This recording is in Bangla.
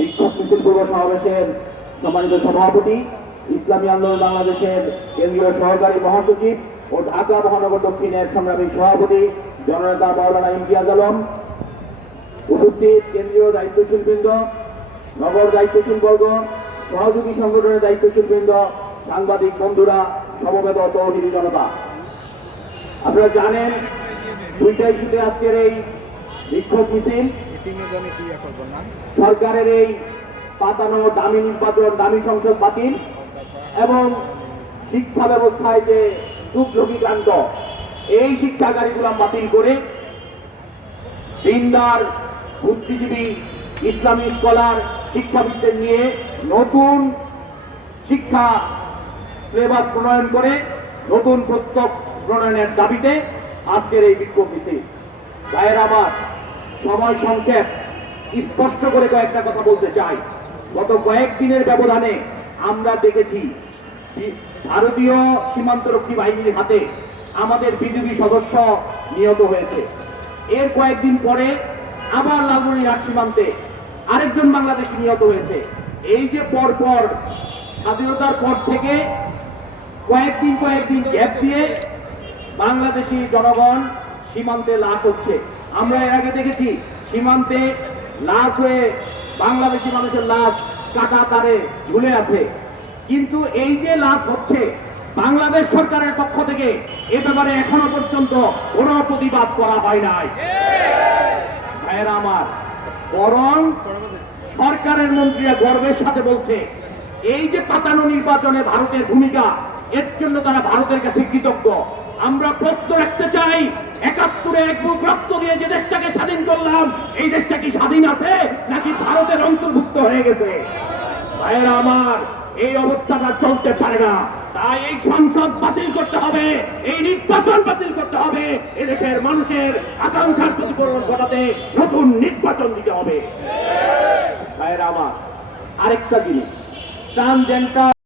বিক্ষোভ মিছিল পূর্ব সমাবেশের সম্মানিত সভাপতি, ইসলামী আন্দোলন বাংলাদেশের কেন্দ্রীয় সহকারী মহাসচিব ও ঢাকা মহানগর দক্ষিণের সংগ্রামী সভাপতি জননেতা মাওলানা ইমতিয়াজ আলম, উপস্থিত কেন্দ্রীয় দায়িত্বশীল বৃন্দ নগর দায়িত্বশীল বর্গ, সহযোগী সংগঠনের দায়িত্বশীল বৃন্দ সাংবাদিক বন্ধুরা, সমবেত তৌহিদি জনতা। আপনারা জানেন, দুইটা ইস্যুতে আজকের এই বিক্ষোভ মিছিল তিনজনে কি করব না। সরকারের এই পাতানো দামি নির্বাচন, দামি সংসদ বাতিল এবং শিক্ষা ব্যবস্থায় যে দুর্যোগীকাণ্ড এই শিক্ষা কারিকুলাম বাতিল করে দিনদার বুদ্ধিজীবী ইসলামী স্কলার শিক্ষাবিদদের নিয়ে নতুন শিক্ষা সিলেবাস প্রণয়ন করে নতুন পুস্তক প্রণয়নের দাবিতে আজকের এই বিক্ষোভ মিছিল ভাইয়ের আমার সময় সংক্ষেপ। স্পষ্ট করে কয়েকটা কথা বলতে চাই। গত কয়েকদিনের ব্যবধানে আমরা দেখেছি ভারতীয় সীমান্তরক্ষী বাহিনীর হাতে আমাদের বিজেপি সদস্য নিহত হয়েছে। এর কয়েকদিন পরে আবার লালমনিরহাট সীমান্তে আরেকজন বাংলাদেশি নিহত হয়েছে। এই যে পরপর স্বাধীনতার পর থেকে কয়েকদিন কয়েকদিন গ্যাপ দিয়ে বাংলাদেশি জনগণ সীমান্তে লাশ হচ্ছে। আমরা এর আগে দেখেছি, সীমান্তে লাশ হয়ে বাংলাদেশি মানুষের লাশ কাটা তারে ঝুলে আছে। কিন্তু এই যে লাশ হচ্ছে, বাংলাদেশ সরকারের পক্ষ থেকে এ ব্যাপারে এখনও পর্যন্ত কোনো প্রতিবাদ করা হয় নাই। ভাইয়েরা আমার, বরং সরকারের মন্ত্রীরা গর্বের সাথে বলছে, এই যে পাতানো নির্বাচনে ভারতের ভূমিকা, এর জন্য তারা ভারতের কাছে কৃতজ্ঞ। আমরা প্রশ্ন রাখতে চাই, একাত্তরে এক বুক রক্ত দিয়ে যে দেশটাকে স্বাধীন করলাম, এই দেশটা কি স্বাধীন আছে নাকি ভারতের অন্তর্ভুক্ত হয়ে গেছে? ভাইয়েরা আমার, এই অবস্থাটা চলতে পারে না। তাই এই সংসদ বাতিল করতে হবে, এই নির্বাচন বাতিল করতে হবে, এদেশের মানুষের আকাঙ্ক্ষার প্রতিফলন ঘটাতে নতুন নির্বাচন দিতে হবে। ভাইয়েরা আমার, আরেকটা জিনিস ট্রান্সজেন্ডার